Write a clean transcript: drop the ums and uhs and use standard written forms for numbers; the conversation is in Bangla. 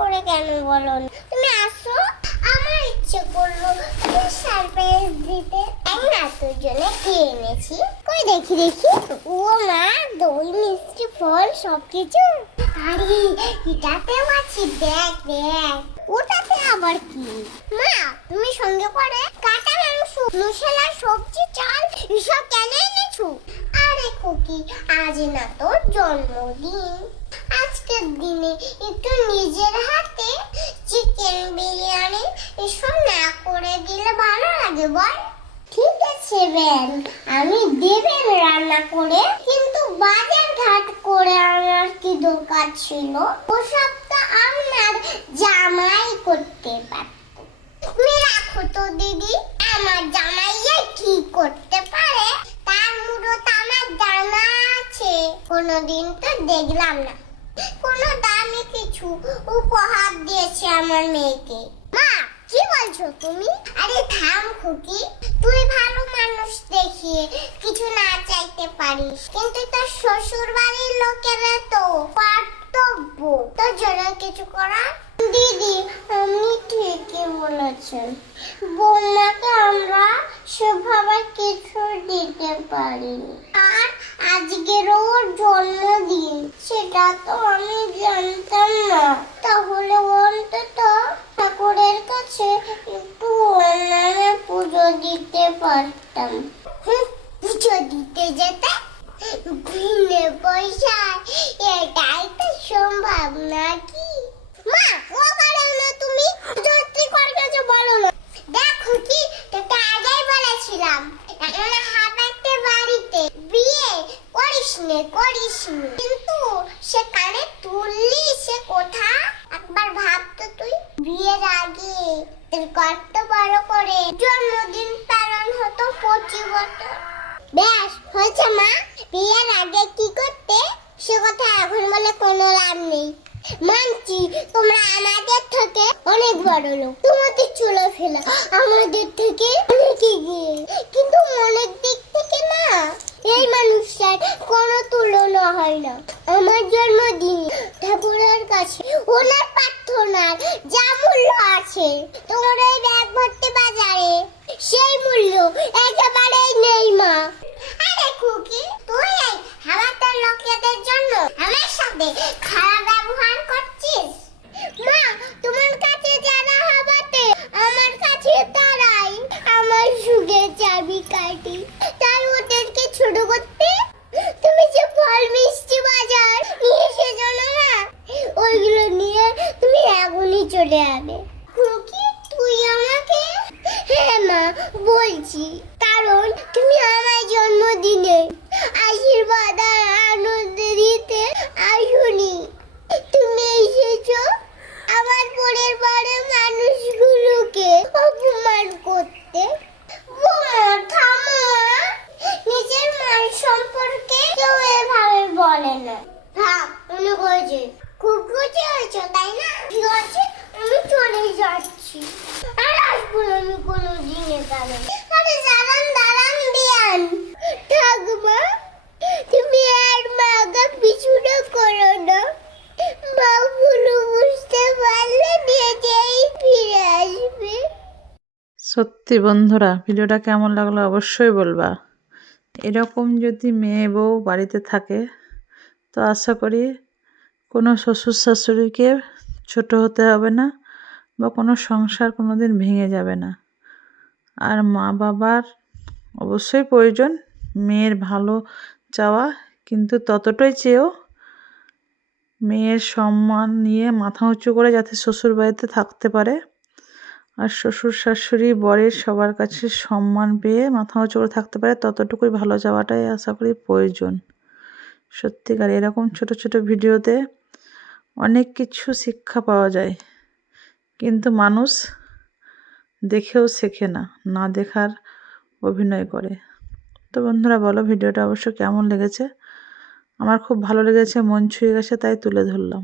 করে কেন বলো না? তুমি আসো, আমার ইচ্ছে করলো তুমি সারপ্রাইজ দিতে। না তোর জন্য কি এনেছি, কই দেখি দেখি। ও মা, দই মিষ্টি ফল সবকিছু। আরে এটাতেও আছে, দেখ দেখ। ওটাতে আবার কি? মা তুমি সঙ্গে করে কাঁচা মাংস, মশলা, সবজি, চাল এসব কেন এনেছো? আরে খুকি, আজ না তোর জন্মদিন, আজকের দিনে একটু নিজের হাতে চিকেন বিরিয়ানি এসব না করে দিলে ভালো লাগে বল? ঠিক আছে বেন, আমি দেবেন রান্না করে, কিন্তু বাজার ঘাট করে আমার কি দরকার ছিল? ওসব তো আপনার জামাই করতে পারতো। তুমি রাখো তো দিদি, আমার জামাইয়া কি করতে পারে তার মুরত আমার জানা আছে। কোনোদিন তো দেখলাম না কোনো দামি কিছু উপহার দিয়েছে আমার মেয়েকে। মা কি বলছো তুমি? আরে থাম খুকি, তুই ভালো মানুষ দেখিয়ে কিছু না চাইতে পারিস, কিন্তু তোর শ্বশুর বাড়ির লোকেরা তো কর্তব্য তোর জন্য কিছু করা। দিদি আপনি ঠিকই বলেছেন, বৌমাকে আমরা সেভাবে কিছু দিতে পারিনি, আর আজকের ওর জন্মদিন সেটা তো আমি জানতাম না। তাহলে অন্তত ঠাকুরের কাছে একটু অন্যান্য পুজো দিতে পারতাম। পুজো দিতে যেতে বিনে পয়সা, এটাই তো সম্ভব নাকি? মা ও বলো না, তুমি সত্যি করে বলো না। দেখো কি, তোকে আগেই বলেছিলাম এখন হাবাতে বাড়িতে বিয়ে করিস নে, কিন্তু সে কানে তুললি সে কথা একবার ভাবতো তুই? বিয়ের আগে তোর কত বড় করে জন্মদিন পালন হতো 25 বছর। বেশ হয়েছে মা, বিয়ের আগে কি করতে সে কথা এখন বলে কোনো লাভ নেই। মানছি তোমরা আমাদের থেকে অনেক বড় লোক, তোমাদের চলে ফেলা আমাদের থেকে অনেক এগিয়ে, কিন্তু মনের দিক থেকে না এই মানুষটার কোনো তুলনা হয় না। আমার জন্মদিন ঠাকুরের কাছে ওনার প্রার্থনার যা মূল্য আছে তোমার ওই ব্যাগ ভর্তি বাজারে সেই মূল্য একেবারেই নেই মা। আরে খুকি, তুই এই হাওয়াতে লোকেদের জন্য আমার সাথে খারাপ ব্যবহার করছিস। মা তোমার কাছে যারা হাওয়াতে, আমার কাছে তারাই আমার সুখের চাবিকাঠি। তাই ওদেরকে ছোট করতে তুমি যে ফল মিষ্টি বাজার নিয়ে এসেছো না, ওইগুলো নিয়ে তুমি এখনই চলে যাবে। খুকি তুই আমাকে? হ্যাঁ মা বলছি, কারণ তুমি আমার জন্মদিনে আশীর্বাদ আর আনন্দ দিতে আসোনি, তুমি এসেছো আমার পরিবারের মানুষগুলোকে অপমান করতে। থামো, নিজের মান সম্পর্কে কেউ এভাবে বলে না। থাক অনেক হয়েছে, খুব খুশি হয়েছো তাই না? ঠিক আছে আমি চলে যাচ্ছি, আর আসবো না আমি কোনো দিনে দাঁড়ান। আরে দাঁড়ান বিয়ান, থাকবা তুমি আর মাকে পিছুটা করো না। মা ভুল বুঝতে পারলে নিজেই ফিরে আসবে। সত্যি বন্ধুরা, ভিডিওটা কেমন লাগলো অবশ্যই বলবা। এরকম যদি মেয়ে বউ বাড়িতে থাকে তো আশা করি কোনো শ্বশুর শাশুড়িকে ছোট হতে হবে না, বা কোনো সংসার কোনো দিন ভেঙে যাবে না। আর মা বাবার অবশ্যই প্রয়োজন মেয়ের ভালো চাওয়া, কিন্তু ততটাই চেয়েও মেয়ের সম্মান নিয়ে মাথা উঁচু করে যাতে শ্বশুর বাড়িতে থাকতে পারে, আর শ্বশুর শাশুড়ি বরের সবার কাছে সম্মান পেয়ে মাথা উঁচু করে থাকতে পারে, ততটুকুই ভালো চাওয়াটাই আশা করি প্রয়োজন। সত্যিকার এরকম ছোট ছোট ভিডিওতে অনেক কিছু শিক্ষা পাওয়া যায়, কিন্তু মানুষ দেখেও শেখে না, না দেখার অভিনয় করে। তো বন্ধুরা বলো ভিডিওটা অবশ্য কেমন লেগেছে? আমার খুব ভালো লেগেছে, মন ছুঁয়ে গেছে, তাই তুলে ধরলাম।